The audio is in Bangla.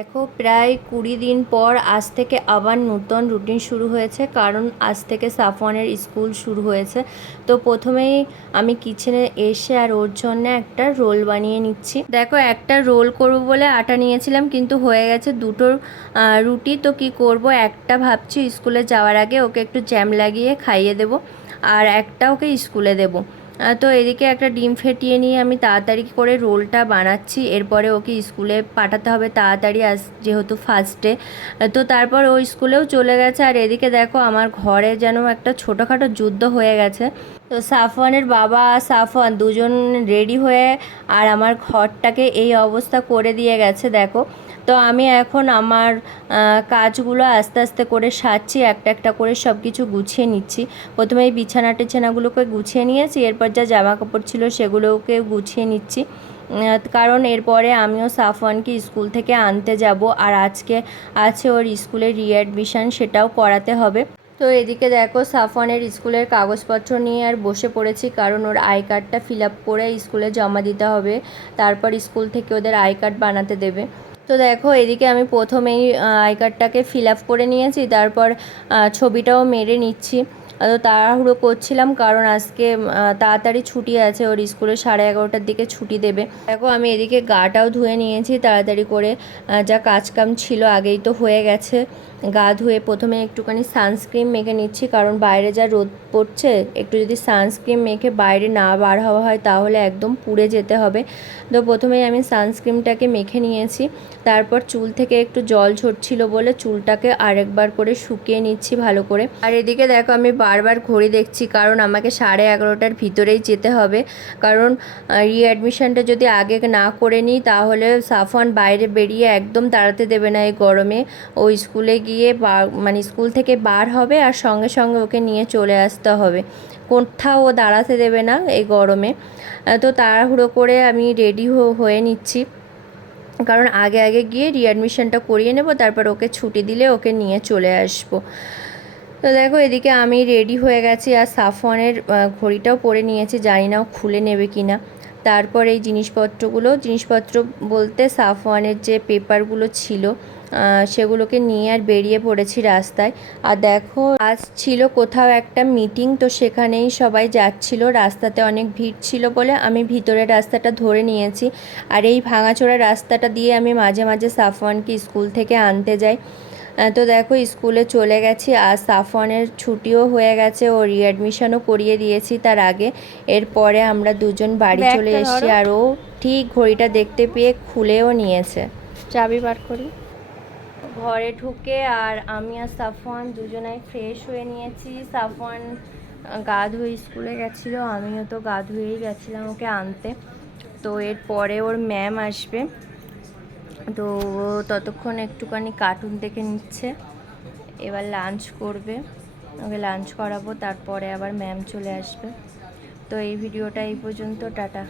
দেখো প্রায় কুড়ি দিন পর আজ থেকে আবার নূতন রুটিন শুরু হয়েছে কারণ আজ থেকে সাফওয়ানের স্কুল শুরু হয়েছে। তো প্রথমেই আমি কিচেনে এসে আর ওর জন্য একটা রোল বানিয়ে নিচ্ছি। দেখো একটা রোল করব বলে আটা নিয়েছিলাম কিন্তু হয়ে গেছে আহ, রুটি। তো কি করব? একটা ভাবছি স্কুলে যাওয়ার আগে ওকে একটু জ্যাম লাগিয়ে খাইয়ে দেবো আর একটা ওকে স্কুলে দেবো। তো এদিকে একটা ডিম ফেটিয়ে নিয়ে আমি তাড়াতাড়ি করে রোলটা বানাচ্ছি। এরপরে ওকে স্কুলে পাঠাতে হবে তাড়াতাড়ি আস যেহেতু ফার্স্টে তো তারপর ও স্কুলেও চলে গেছে। আর এদিকে দেখো আমার ঘরে যেন একটা ছোটোখাটো যুদ্ধ হয়ে গেছে। তো সাফওয়ানের বাবা আর সাফওয়ান দুজন রেডি হয়ে আর আমার ঘরটাকে এই অবস্থা করে দিয়ে গেছে, দেখো। তো আমি এখন আমার কাজগুলো আস্তে আস্তে করে সারছি, একটা একটা করে সব কিছু গুছিয়ে নিচ্ছি। প্রথমে এই বিছানা টিছানাগুলোকে গুছিয়ে নিয়েছি, এরপর যা জামা কাপড় ছিল সেগুলোকে গুছিয়ে নিচ্ছি। কারণ এরপরে আমিও সাফওয়ানকে স্কুল থেকে আনতে যাব, আর আজকে আছে ওর স্কুলের রিঅ্যাডমিশন, সেটাও করাতে হবে। তো এদিকে দেখো, সাফওয়ানের স্কুলের কাগজপত্র নিয়ে আর বসে পড়েছি, কারণ ওর আই কার্ডটা ফিল আপ করে স্কুলে জমা দিতে হবে। তারপর স্কুল থেকে ওদের আই কার্ড বানাতে দেবে। তো দেখো, এদিকে আমি প্রথমেই আই কার্ডটাকে ফিল আপ করে নিয়েছি, তারপর ছবিটাও মেরে নিচ্ছি। তো তাড়াহুড়ো করছিলাম কারণ আজকে তাড়াতাড়ি ছুটি আছে, ওর স্কুলে সাড়ে এগারোটার দিকে ছুটি দেবে। দেখো, আমি এদিকে গাটাও ধুয়ে নিয়েছি তাড়াতাড়ি করে। যা কাজকাম ছিল আগেই তো হয়ে গেছে। গা ধুয়ে প্রথমে একটুখানি সানস্ক্রিন মেখে নিচ্ছি, কারণ বাইরে যা রোদ পড়ছে, একটু যদি সানস্ক্রিন মেখে বাইরে না বার হওয়া হয়, তাহলে একদম পুড়ে যেতে হবে। তো প্রথমেই আমি সানস্ক্রিনটাকে মেখে নিয়েছি। তারপর চুল থেকে একটু জল ঝরছিল বলে চুলটাকে আরেকবার করে শুকিয়ে নিচ্ছি ভালো করে। আর এদিকে দেখো, আমি বারবার ঘড়ি দেখছি, কারণ আমাকে সাড়ে এগারোটার ভিতরেই যেতে হবে। কারণ রিঅ্যাডমিশনটা যদি আগে না করে নিই, তাহলে সাফওয়ান বাইরে বেরিয়ে একদম দাঁড়াতে দেবে না এই গরমে। ও স্কুলে গিয়ে মানে স্কুল থেকে বার হবে আর সঙ্গে সঙ্গে ওকে নিয়ে চলে আসতে হবে। কোথাও দাঁড়াতে দেবে না এই গরমে। তো তাড়াহুড়ো করে আমি রেডি হয়ে নিচ্ছি। কারণ আগে আগে গিয়ে রিঅ্যাডমিশনটা করিয়ে নেব, তারপর ওকে ছুটি দিলে ওকে নিয়ে চলে আসব। তো দেখো, এদিকে আমি রেডি হয়ে গেছি আর সাফওয়ানের ঘড়িটাও পরে নিয়েছি, জানি না ও খুলে নেবে কি না তারপর এই জিনিসপত্রগুলো, জিনিসপত্র বলতে সাফওয়ানের যে পেপারগুলো ছিল সেগুলোকে নিয়ে আর বেরিয়ে পড়েছি রাস্তায়। আর দেখো, আজ ছিল কোথাও একটা মিটিং তো সেখানেই সবাই যাচ্ছিল। রাস্তাতে অনেক ভিড় ছিল বলে আমি ভিতরের রাস্তাটা ধরে নিয়েছি। আর এই ভাঙাচোরা রাস্তাটা দিয়ে আমি মাঝে মাঝে সাফওয়ানকে স্কুল থেকে আনতে যাই। তো দেখো স্কুলে চলে গেছি আর সাফওয়ানের ছুটিও হয়ে গেছে। ও রিঅ্যাডমিশনও করিয়ে দিয়েছি তার আগে। এরপরে আমরা দুজন বাড়ি চলে এসেছি আর ও ঠিক ঘড়িটা দেখতে পেয়ে খুলেও নিয়েছে। চাবি বার করি। ঘরে ঢুকে আর আমি আর সাফওয়ান দুজনাই ফ্রেশ হয়ে নিয়েছি। সাফওয়ান গা ধুয়ে স্কুলে গেছিল আমিও তো গা ধুয়েই গেছিলাম ওকে আনতে। তো এরপরে ওর ম্যাম আসবে। তো ও ততক্ষণ একটুখানি কার্টুন দেখে নিচ্ছে। এবার লাঞ্চ করবে। ওকে লাঞ্চ করাবো, তারপরে আবার ম্যাম চলে আসবে। তো এই ভিডিওটা এই পর্যন্ত, টাটা।